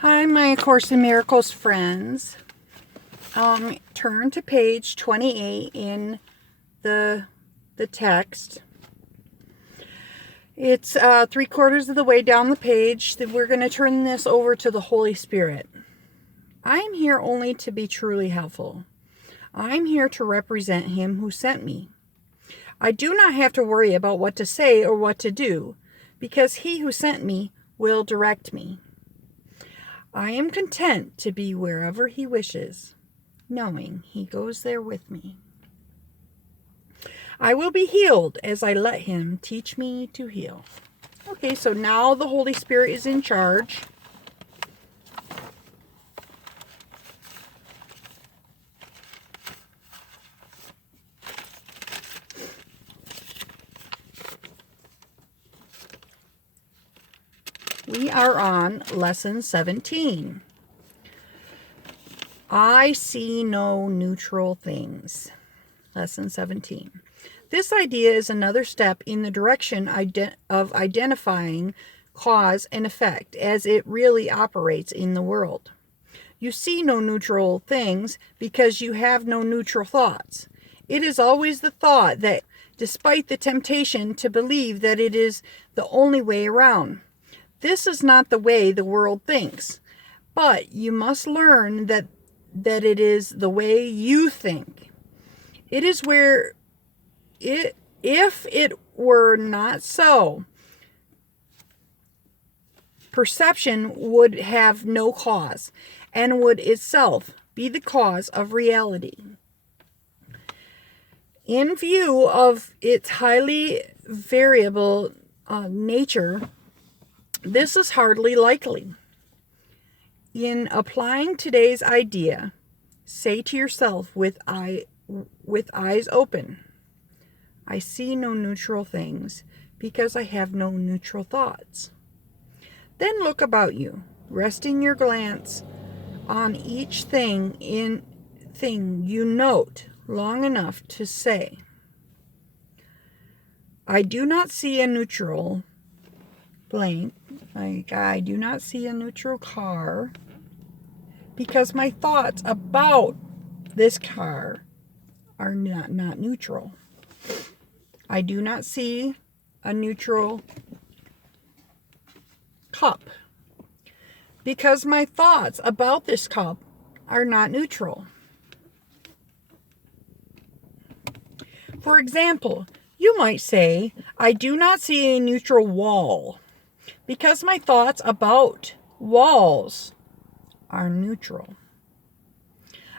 Hi, my A Course in Miracles friends. Turn to page 28 in the text. It's 3/4 of the way down the page that we're going to turn this over to the Holy Spirit. I am here only to be truly helpful. I'm here to represent Him who sent me. I do not have to worry about what to say or what to do, because He who sent me will direct me. I am content to be wherever He wishes, knowing He goes there with me. I will be healed as I let Him teach me to heal. Okay, so now the Holy Spirit is in charge. We are on lesson 17. I see no neutral things. Lesson 17. This idea is another step in the direction of identifying cause and effect as it really operates in the world. You see no neutral things because you have no neutral thoughts. It is always the thought that, despite the temptation to believe that it is the only way around. This is not the way the world thinks, but you must learn that it is the way you think. It is where if it were not so, perception would have no cause and would itself be the cause of reality. In view of its highly variable nature, this is hardly likely. In applying today's idea, say to yourself with eyes open, I see no neutral things because I have no neutral thoughts. Then look about you, resting your glance on each thing you note long enough to say, I do not see a neutral blank, like I do not see a neutral car because my thoughts about this car are not neutral. I do not see a neutral cup because my thoughts about this cup are not neutral. For example, you might say, I do not see a neutral wall because my thoughts about walls are neutral.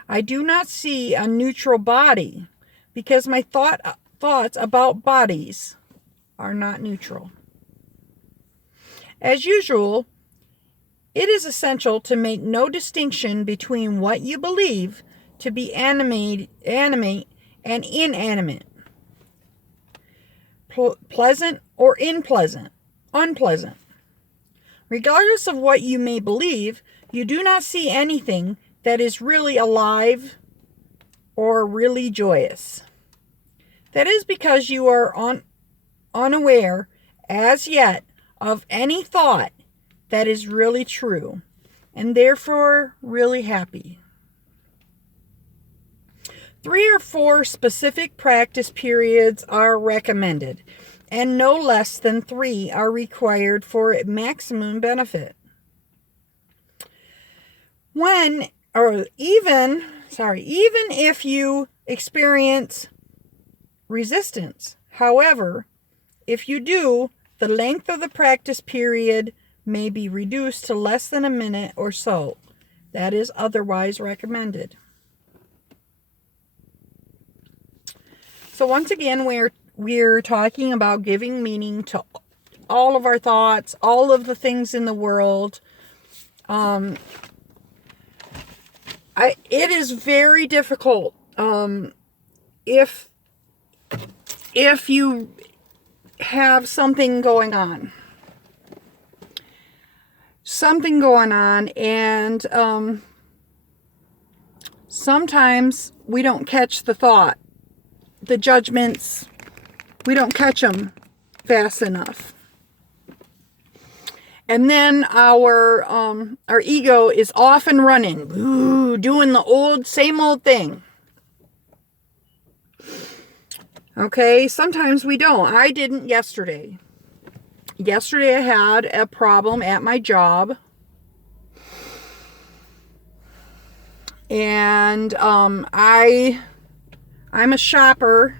I do not see a neutral body because my thoughts about bodies are not neutral. As usual, it is essential to make no distinction between what you believe to be animate and inanimate, pleasant or unpleasant. Regardless of what you may believe, you do not see anything that is really alive or really joyous. That is because you are unaware as yet of any thought that is really true and therefore really happy. 3 or 4 specific practice periods are recommended, and no less than 3 are required for maximum benefit. Even if you experience resistance, however, if you do, the length of the practice period may be reduced to less than a minute or so. That is otherwise recommended. So once again, we're talking about giving meaning to all of our thoughts, all of the things in the world. It is very difficult if you have something going on, and sometimes we don't catch the thought. The judgments, we don't catch them fast enough. And then our ego is off and running, ooh, doing the same old thing. Okay, sometimes we don't. I didn't yesterday. Yesterday I had a problem at my job. And I'm a shopper.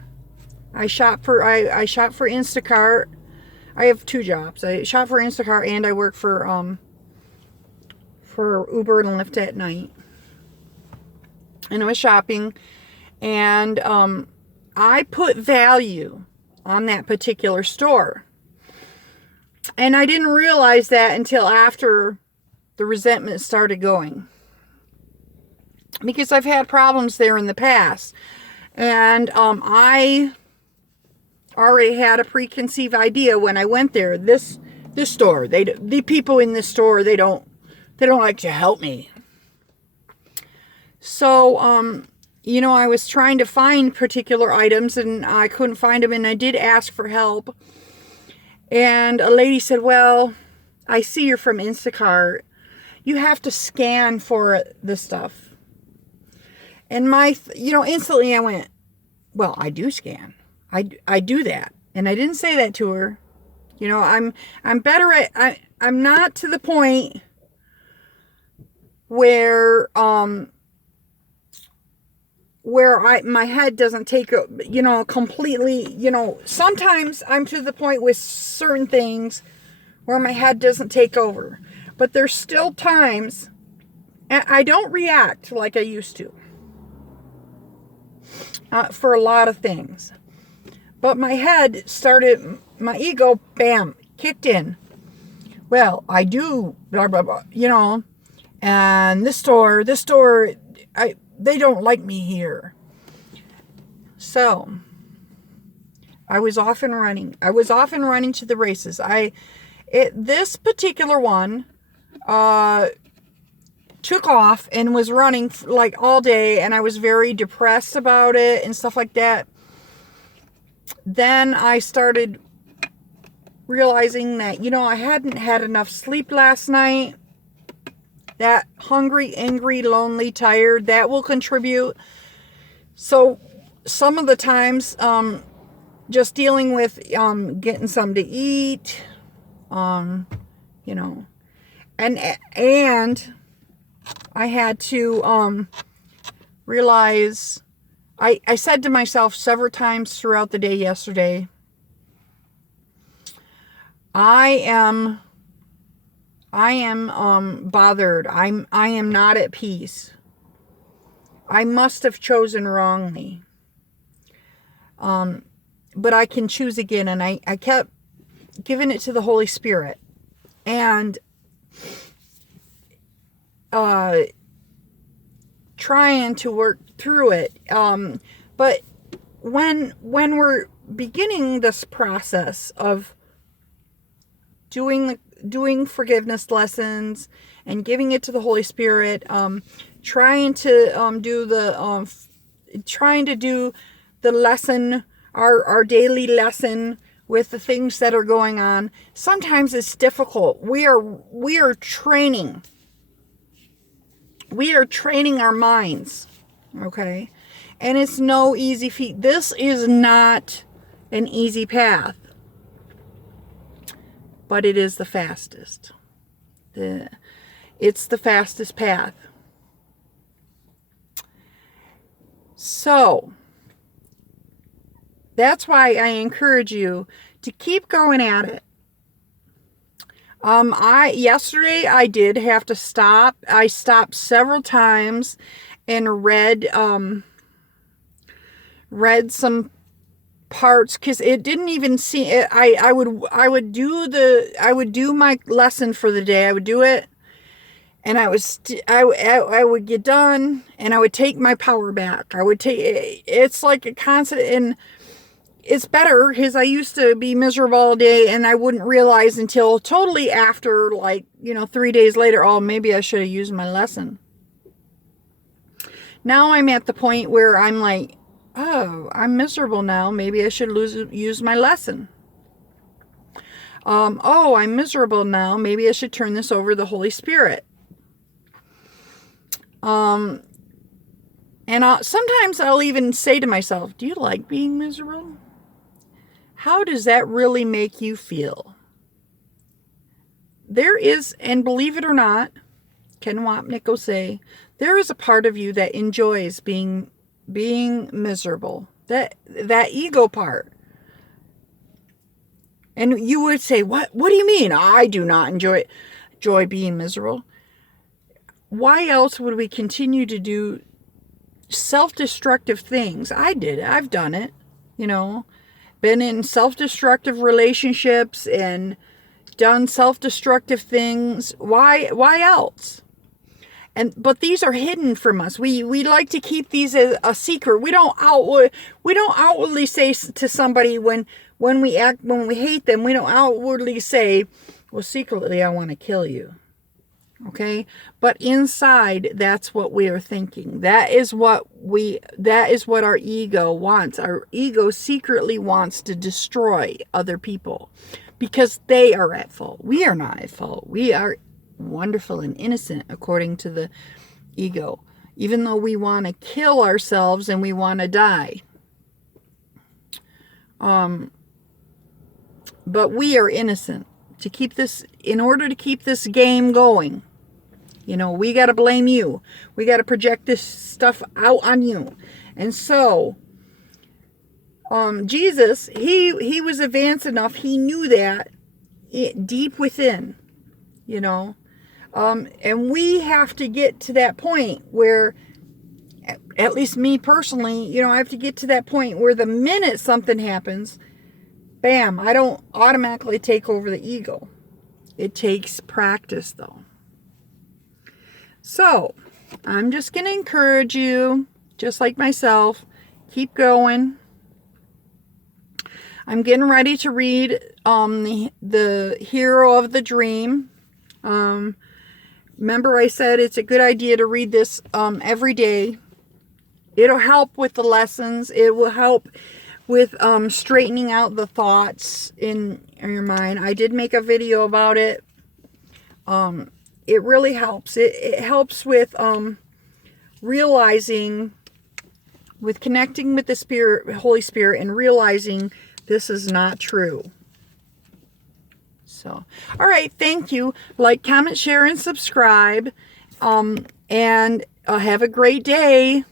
I shop for Instacart. I have 2 jobs. I shop for Instacart and I work for Uber and Lyft at night. And I was shopping, and I put value on that particular store. And I didn't realize that until after the resentment started going. Because I've had problems there in the past. And I already had a preconceived idea when I went there. This store, the people in this store, they don't like to help me. So, I was trying to find particular items and I couldn't find them, and I did ask for help. And a lady said, well, I see you're from Instacart. You have to scan for the stuff. And instantly I went, well, I do scan. I do that. And I didn't say that to her. I'm better at, I'm not to the point where my head doesn't take, completely, sometimes I'm to the point with certain things where my head doesn't take over. But there's still times I don't react like I used to for a lot of things. But my ego, bam, kicked in. Well, I do, blah, blah, blah, and this store, they don't like me here. So, I was off and running. To the races. This particular one, took off and was running like all day, and I was very depressed about it and stuff like that. Then I started realizing that, I hadn't had enough sleep last night. That hungry, angry, lonely, tired, that will contribute. So some of the times, just dealing with getting something to eat, and I had to realize, I said to myself several times throughout the day yesterday, I am bothered. I am not at peace. I must have chosen wrongly. But I can choose again. And I kept giving it to the Holy Spirit. And trying to work through it. But when we're beginning this process of doing forgiveness lessons and giving it to the Holy Spirit, trying to do the lesson, our daily lesson with the things that are going on, sometimes it's difficult. We are training our minds, okay? And it's no easy feat. This is not an easy path, but it is the fastest. It's the fastest path. So, that's why I encourage you to keep going at it. Yesterday I did have to stop. I stopped several times and read some parts, because it didn't even see it. I would do my lesson for the day. I would do it, and I would get done, and I would take my power back. It's like a constant, and it's better because I used to be miserable all day, and I wouldn't realize until totally after, 3 days later, oh, maybe I should have used my lesson. Now I'm at the point where I'm like, oh, I'm miserable now. Maybe I should use my lesson. Oh, I'm miserable now. Maybe I should turn this over to the Holy Spirit. And sometimes I'll even say to myself, do you like being miserable? How does that really make you feel? There is, and believe it or not, Ken Wapnick will say, there is a part of you that enjoys being miserable. That ego part. And you would say, what do you mean? I do not enjoy being miserable. Why else would we continue to do self-destructive things? I did it. I've done it. Been in self-destructive relationships and done self-destructive things. Why else? But these are hidden from us. We like to keep these as a secret. We don't outwardly say to somebody when we hate them, we don't outwardly say, well, secretly I want to kill you. Okay? But inside, that's what we are thinking. That is what our ego wants. Our ego secretly wants to destroy other people because they are at fault. We are not at fault. We are wonderful and innocent according to the ego. Even though we want to kill ourselves and we want to die. But we are innocent. In order to keep this game going, we got to blame you. We got to project this stuff out on you. And so, Jesus, he was advanced enough. He knew that deep within, and we have to get to that point where, at least me personally, I have to get to that point where the minute something happens, bam, I don't automatically take over the ego. It takes practice, though. So, I'm just going to encourage you, just like myself, keep going. I'm getting ready to read the Hero of the Dream. Remember I said it's a good idea to read this every day. It'll help with the lessons. It will help with straightening out the thoughts in your mind. I did make a video about it. It really helps. It helps with realizing, with connecting with the Holy Spirit, and realizing this is not true. So, all right, thank you. Like, comment, share, and subscribe. And have a great day.